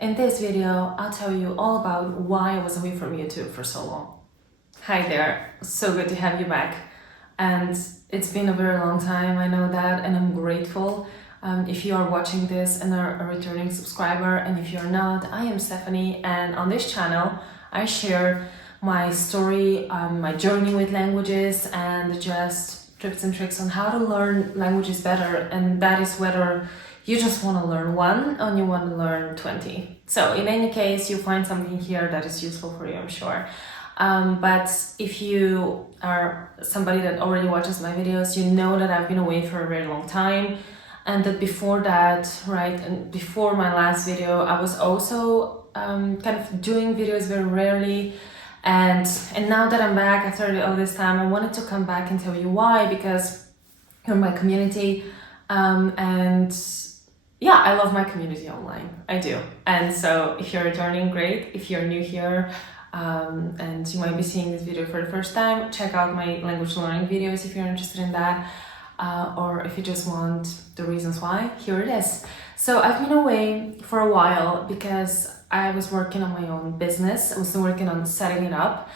In this video, I'll tell you all about why I was away from YouTube for so long. Hi there, so good to have you back. And it's been a very long time, I know that, and I'm grateful. If you are watching this and are a returning subscriber, and if you're not, I am Stephanie, and on this channel, I share my story, my journey with languages, and just tips and tricks on how to learn languages better, and that is whether you just want to learn one or you want to learn 20. So in any case, you find something here that is useful for you, I'm sure. But if you are somebody that already watches my videos, you know that I've been away for a very long time, and that before that, right, and before my last video, I was also kind of doing videos very rarely. And now that I'm back after all this time, I wanted to come back and tell you why, because you're my community, and yeah, I love my community online. I do. And so if you're returning, great. If you're new here, and you might be seeing this video for the first time, check out my language learning videos if you're interested in that, or if you just want the reasons why, here it is. So I've been away for a while because I was working on my own business. I was working on setting it up.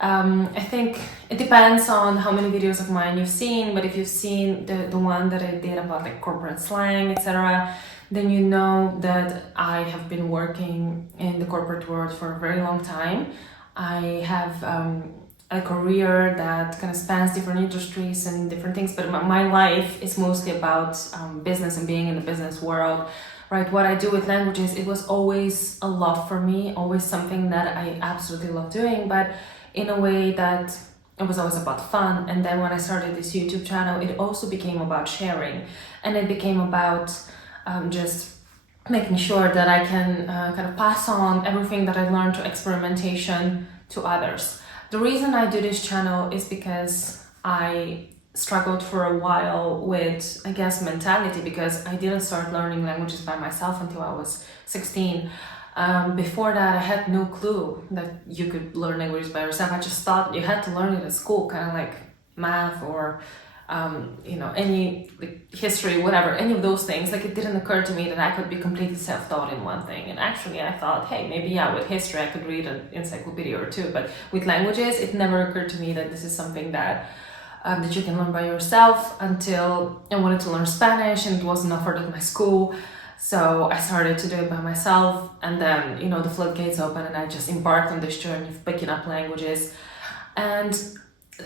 I think it depends on how many videos of mine you've seen, but if you've seen the one that I did about like corporate slang, etc., then you know that I have been working in the corporate world for a very long time. I have a career that kind of spans different industries and different things, but my life is mostly about business and being in the business world. Right, what I do with languages, it was always a love for me, always something that I absolutely love doing, but in a way that it was always about fun. And then when I started this YouTube channel, it also became about sharing, and it became about just making sure that I can kind of pass on everything that I learned to experimentation to others. The reason I do this channel is because I struggled for a while with, I guess, mentality, because I didn't start learning languages by myself until I was 16. Before that, I had no clue that you could learn languages by yourself. I just thought you had to learn it at school, kind of like math or any like history, whatever, any of those things. Like, it didn't occur to me that I could be completely self-taught in one thing. And actually I thought, hey, maybe yeah, with history I could read an encyclopedia or two, but with languages, it never occurred to me that this is something that you can learn by yourself, until I wanted to learn Spanish and it wasn't offered at my school. So I started to do it by myself, and then, the floodgates opened and I just embarked on this journey of picking up languages. And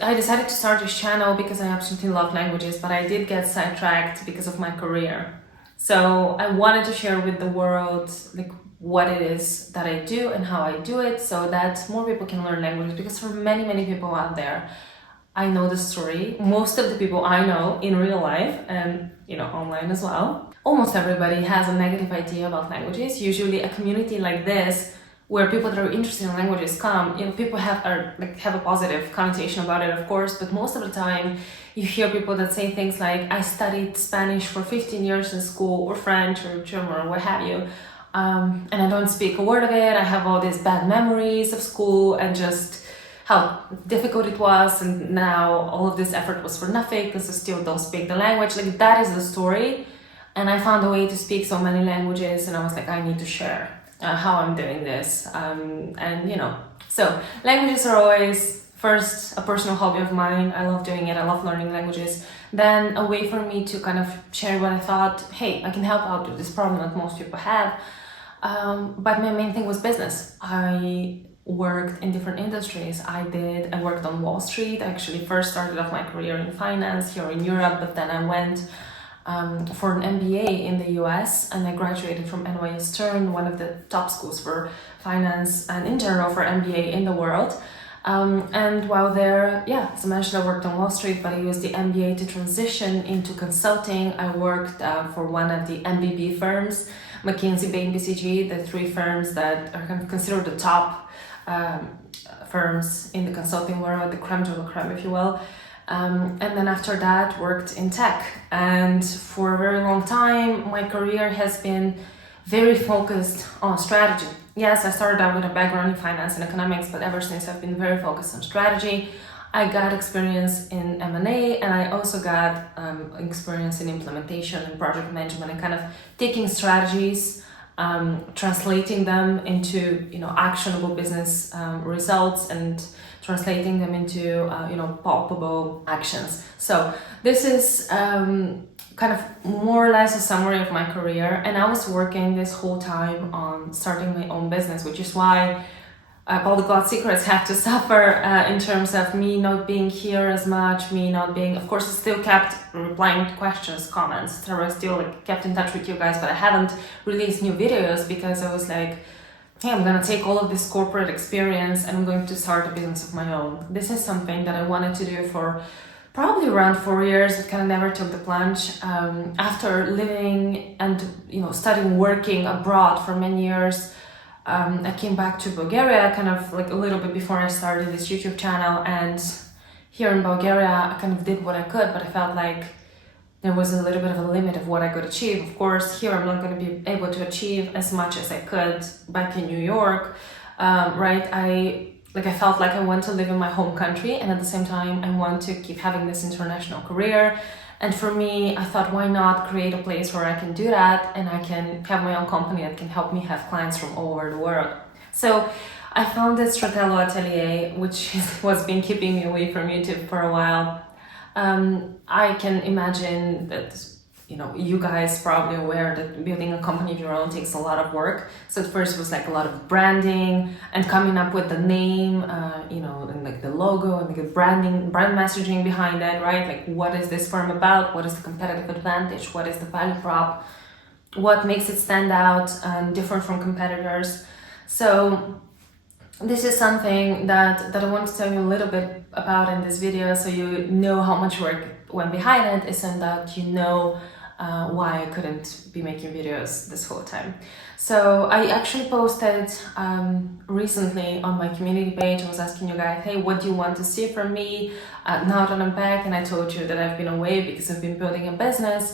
I decided to start this channel because I absolutely love languages, but I did get sidetracked because of my career. So I wanted to share with the world like what it is that I do and how I do it, so that more people can learn languages, because for many, many people out there, I know the story. Most of the people I know in real life and, online as well, almost everybody has a negative idea about languages. Usually a community like this, where people that are interested in languages come, people have a positive connotation about it, of course, but most of the time you hear people that say things like, I studied Spanish for 15 years in school, or French or German or what have you, and I don't speak a word of it. I have all these bad memories of school and just how difficult it was, and now all of this effort was for nothing because I still don't speak the language. Like, that is the story. And I found a way to speak so many languages, and I was like, I need to share how I'm doing this. So languages are always first a personal hobby of mine. I love doing it. I love learning languages. Then a way for me to kind of share what I thought, hey, I can help out with this problem that most people have. But my main thing was business. I worked in different industries. I worked on Wall Street. I actually first started off my career in finance here in Europe, but then I went for an MBA in the US, and I graduated from NYU Stern, one of the top schools for finance and in general for MBA in the world. And while there, as I mentioned, I worked on Wall Street, but I used the MBA to transition into consulting. I worked for one of the MBB firms, McKinsey, Bain, BCG, the three firms that are kind of considered the top firms in the consulting world, the creme de la creme, if you will. And then after that, worked in tech. And for a very long time, my career has been very focused on strategy. Yes, I started out with a background in finance and economics, but ever since I've been very focused on strategy. I got experience in M&A, and I also got experience in implementation and project management, and kind of taking strategies translating them into, actionable business results and translating them into, palpable actions. So this is kind of more or less a summary of my career. And I was working this whole time on starting my own business, which is why Polyglot Secrets have to suffer in terms of me not being here as much, me not being, of course, I still kept replying to questions, comments, so I still kept in touch with you guys, but I haven't released new videos because I was like, hey, I'm gonna take all of this corporate experience and I'm going to start a business of my own. This is something that I wanted to do for probably around 4 years, but kind of never took the plunge. After living and studying, working abroad for many years, I came back to Bulgaria kind of a little bit before I started this YouTube channel, and here in Bulgaria I kind of did what I could, but I felt like there was a little bit of a limit of what I could achieve. Of course, here I'm not going to be able to achieve as much as I could back in New York, right? I felt like I want to live in my home country, and at the same time I want to keep having this international career. And for me, I thought, why not create a place where I can do that and I can have my own company that can help me have clients from all over the world. So I founded Stratélo Atelier, which was been keeping me away from YouTube for a while. I can imagine that you guys probably aware that building a company of your own takes a lot of work. So at first it was a lot of branding and coming up with the name, and the logo and the brand messaging behind it, right? What is this firm about? What is the competitive advantage? What is the value prop? What makes it stand out and different from competitors? So this is something that I want to tell you a little bit about in this video, so you know how much work went behind it, isn't that why I couldn't be making videos this whole time. So I actually posted recently on my community page. I was asking you guys, hey, what do you want to see from me now that I'm back? And I told you that I've been away because I've been building a business.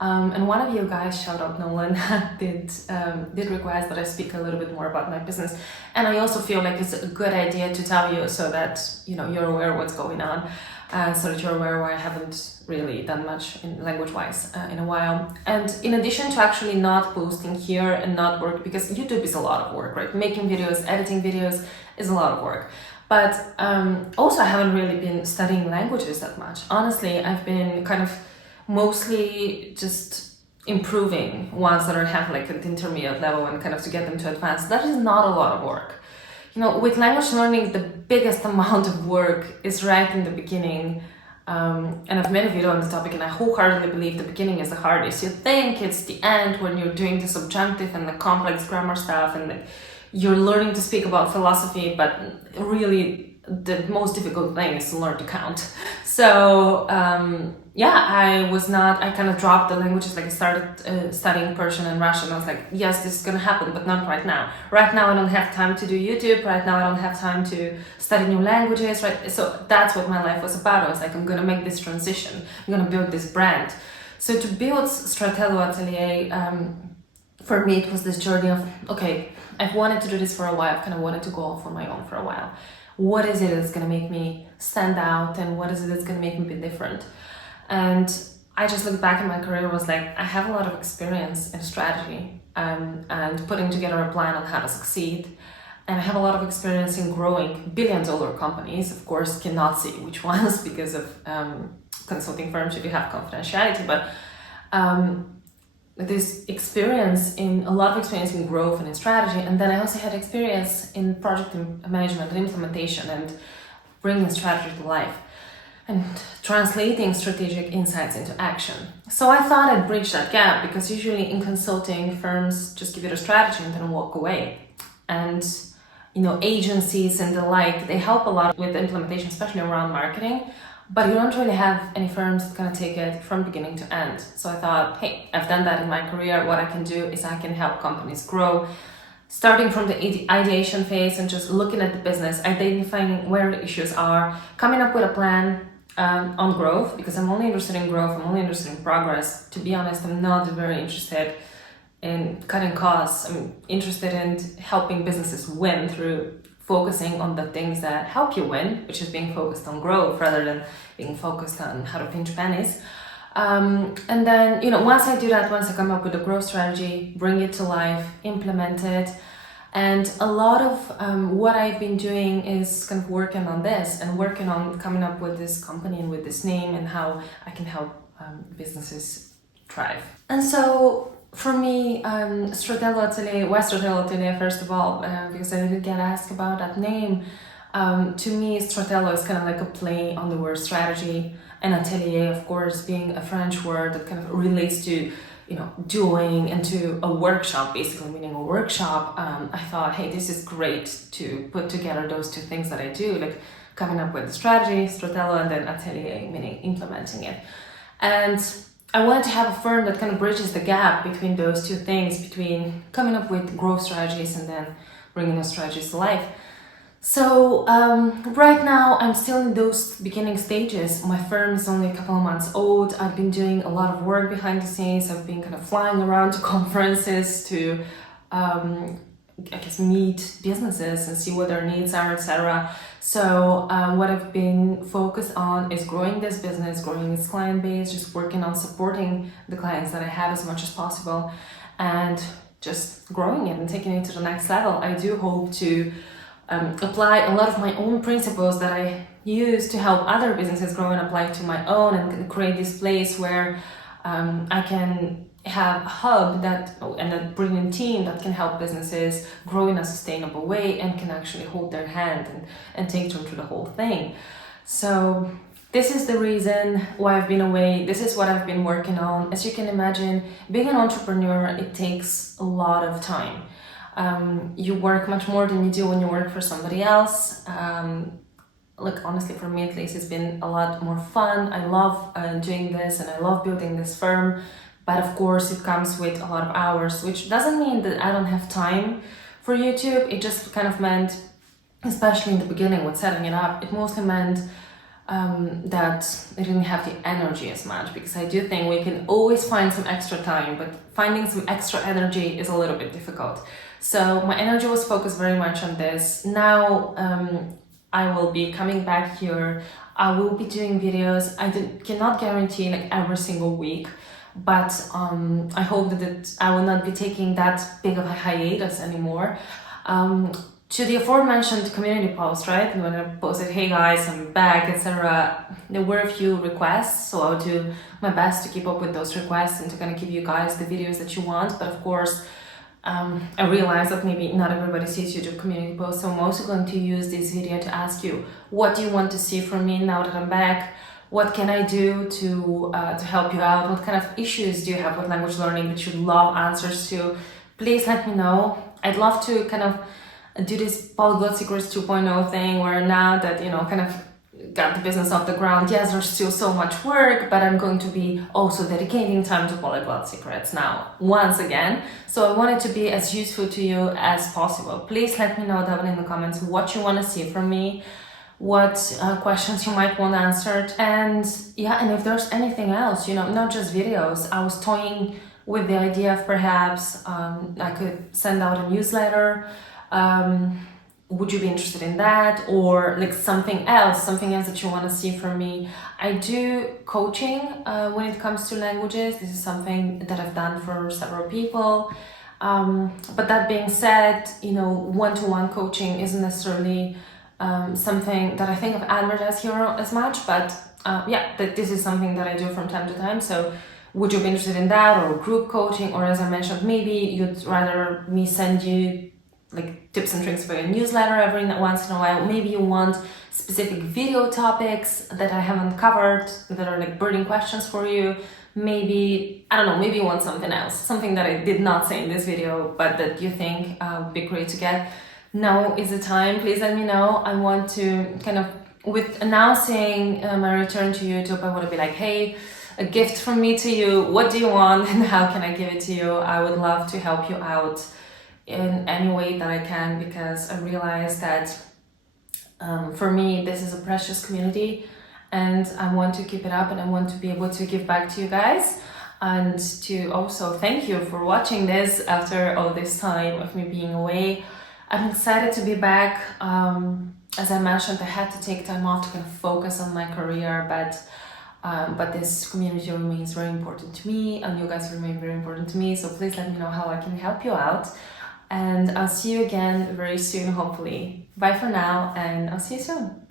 And one of you guys, shout out Nolan, did request that I speak a little bit more about my business. And I also feel like it's a good idea to tell you so that you're aware of what's going on, so that you're aware why I haven't really done much in language-wise in a while. And in addition to actually not posting here and not work, because YouTube is a lot of work, right? Making videos, editing videos is a lot of work. But also I haven't really been studying languages that much. Honestly, I've been kind of mostly just improving ones that have an intermediate level and kind of to get them to advanced. That is not a lot of work. With language learning, the biggest amount of work is right in the beginning. And I've made a video on this topic, and I wholeheartedly believe the beginning is the hardest. You think it's the end when you're doing the subjunctive and the complex grammar stuff and you're learning to speak about philosophy, but really the most difficult thing is to learn to count. So I kind of dropped the languages. I started studying Persian and Russian. I was like, yes, this is gonna happen, but not right now. Right now I don't have time to do YouTube. Right now I don't have time to study new languages, right? So that's what my life was about. I was like, I'm gonna make this transition. I'm gonna build this brand. So to build Stratélo Atelier, for me it was this journey of, okay, I've wanted to do this for a while. I've kind of wanted to go off on my own for a while. What is it that's going to make me stand out, and what is it that's going to make me be different? And I just looked back at my career and was like, I have a lot of experience in strategy and putting together a plan on how to succeed. And I have a lot of experience in growing billion-dollar companies. Of course, cannot say which ones because of consulting firms, you do have confidentiality, but this experience in a lot of experience in growth and in strategy. And then I also had experience in project management and implementation and bringing strategy to life and translating strategic insights into action. So I thought I'd bridge that gap, because usually in consulting, firms just give you the strategy and then walk away. And agencies and the like, they help a lot with implementation, especially around marketing, but you don't really have any firms that kind of take it from beginning to end. So I thought, hey, I've done that in my career. What I can do is I can help companies grow, starting from the ideation phase and just looking at the business, identifying where the issues are, coming up with a plan on growth, because I'm only interested in growth, I'm only interested in progress. To be honest, I'm not very interested in cutting costs. I'm interested in helping businesses win through focusing on the things that help you win, which is being focused on growth rather than being focused on how to pinch pennies. And then, once I do that, once I come up with a growth strategy, bring it to life, implement it. And a lot of what I've been doing is kind of working on this and working on coming up with this company and with this name and how I can help businesses thrive. And so for me, Stratélo Atelier, Stratélo Atelier, first of all, because I didn't get asked about that name, to me, Stratélo is kind of like a play on the word strategy, and Atelier, of course, being a French word that kind of relates to doing, and to a workshop, basically meaning a workshop. I thought, hey, this is great to put together those two things that I do, like coming up with the strategy, Stratélo, and then Atelier, meaning implementing it. And I wanted to have a firm that kind of bridges the gap between those two things, between coming up with growth strategies and then bringing those strategies to life. So right now I'm still in those beginning stages. My firm is only a couple of months old. I've been doing a lot of work behind the scenes. I've been kind of flying around to conferences to meet businesses and see what their needs are, etc. So what I've been focused on is growing this business, growing its client base, just working on supporting the clients that I have as much as possible, and just growing it and taking it to the next level. I do hope to apply a lot of my own principles that I use to help other businesses grow and apply to my own, and create this place where I can have a hub and a brilliant team that can help businesses grow in a sustainable way and can actually hold their hand and take them through the whole thing. So this is the reason why I've been away. This is what I've been working on. As you can imagine, being an entrepreneur, it takes a lot of time. You work much more than you do when you work for somebody else. Like honestly, for me at least, it's been a lot more fun. I love doing this and I love building this firm. But of course, it comes with a lot of hours, which doesn't mean that I don't have time for YouTube. It just kind of meant, especially in the beginning with setting it up, it mostly meant that I didn't have the energy as much, because I do think we can always find some extra time, but finding some extra energy is a little bit difficult. So my energy was focused very much on this. Now I will be coming back here. I will be doing videos. I cannot guarantee like every single week, but I hope that I will not be taking that big of a hiatus anymore. To the aforementioned community post, right? When I posted, hey guys, I'm back, etc. There were a few requests, so I'll do my best to keep up with those requests and to kind of give you guys the videos that you want. But of course, I realize that maybe not everybody sees YouTube community posts, so I'm also going to use this video to ask you, what do you want to see from me now that I'm back? What can I do to help you out? What kind of issues do you have with language learning that you love answers to? Please let me know. I'd love to kind of do this Polyglot Secrets 2.0 thing, where now that, kind of got the business off the ground, yes, there's still so much work, but I'm going to be also dedicating time to Polyglot Secrets now, once again. So I want it to be as useful to you as possible. Please let me know down in the comments what you want to see from me, what questions you might want answered, and if there's anything else, not just videos. I was toying with the idea of perhaps I could send out a newsletter. Would you be interested in that, or like something else that you want to see from me? I do coaching when it comes to languages. This is something that I've done for several people. But that being said, one-to-one coaching isn't necessarily something that I think I've advertised here as much, but that this is something that I do from time to time. So would you be interested in that, or group coaching, or as I mentioned, maybe you'd rather me send you like tips and tricks for your newsletter every once in a while. Maybe you want specific video topics that I haven't covered that are like burning questions for you. Maybe, I don't know, maybe you want something else, something that I did not say in this video, but that you think would be great to get. Now is the time. Please let me know. I want to kind of, with announcing my return to YouTube, I want to be like, hey, a gift from me to you. What do you want and how can I give it to you? I would love to help you out in any way that I can, because I realize that for me this is a precious community and I want to keep it up, and I want to be able to give back to you guys, and to also thank you for watching this after all this time of me being away. I'm excited to be back. As I mentioned, I had to take time off to kind of focus on my career, but but this community remains very important to me, and you guys remain very important to me. So please let me know how I can help you out. And I'll see you again very soon, hopefully. Bye for now, and I'll see you soon.